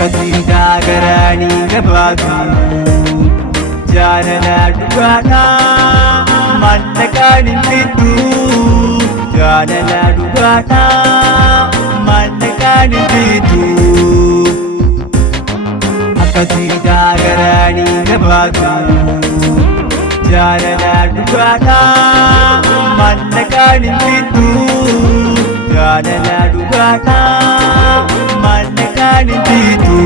Kasida garani gabadu jaalala dhugaadha maallaqaan hinbiitu jaalala dhugaadha maallaqaan hinbiitu kasida garani gabadu jaalala dhugaadha maallaqaan hinbiitu jaalala dhugaadha maallaqaan hinbiitu.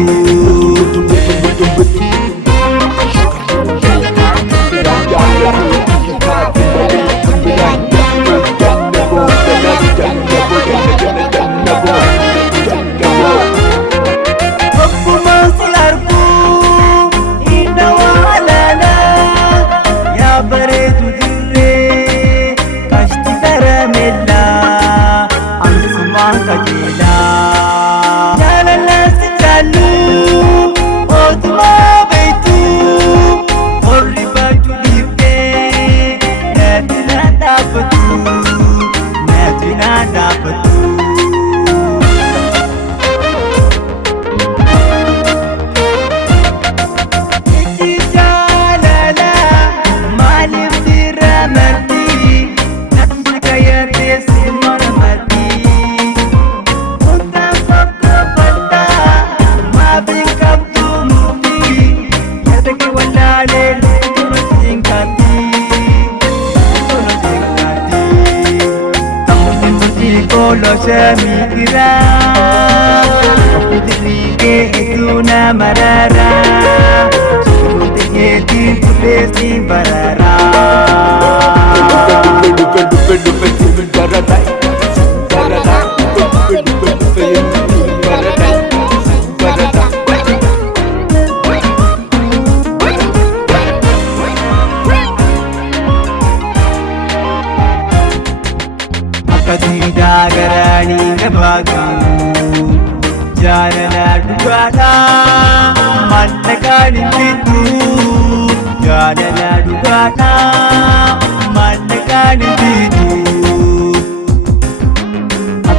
Lo semikira Putri itu namarara Putri itu besi barara kasida garani gabadu jaalala dhugaadha maallaqaan hinbiitu jaalala dhugaadha maallaqaan hinbiitu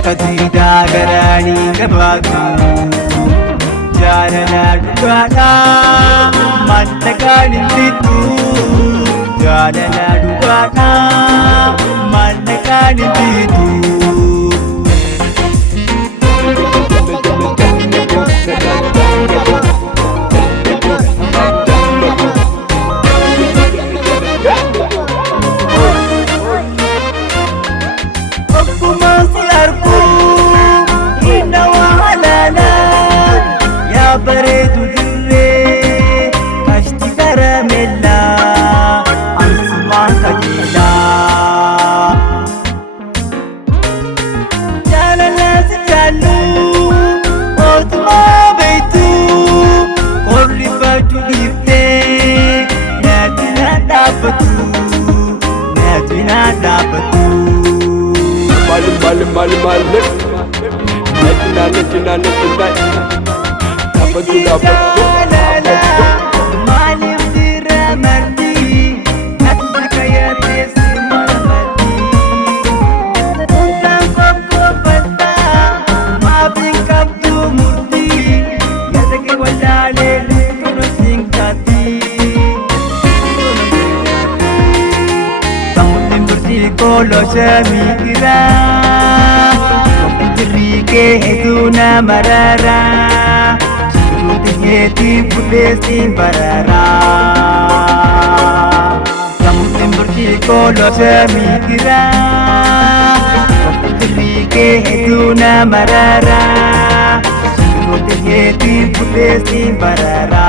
kasida garani gabadu jaalala dhugaadha maallaqaan hinbiitu jaalala dhugaadha maallaqaan hinbiitu. Bareedu dirree kashti karamellaa ansumaan qajeelaa jaalala si jaallu mootummaa beektu qorrifachuu dhiiftee naatinaa dhaabbatu naatinaa dhaabbatu. Maaliif dirra marti akka kayyatee si mormati Kuntaan qoqqooffattaa maaf hin qabdu murtii yaada kee wallaalee kunuun siin kaati Sammuu murtii kooloo samiiraa Dirrii kee hedduu namarara Yeti pudesin barara Samutin berciko lo semikira Rike itu namarara Yeti pudesin barara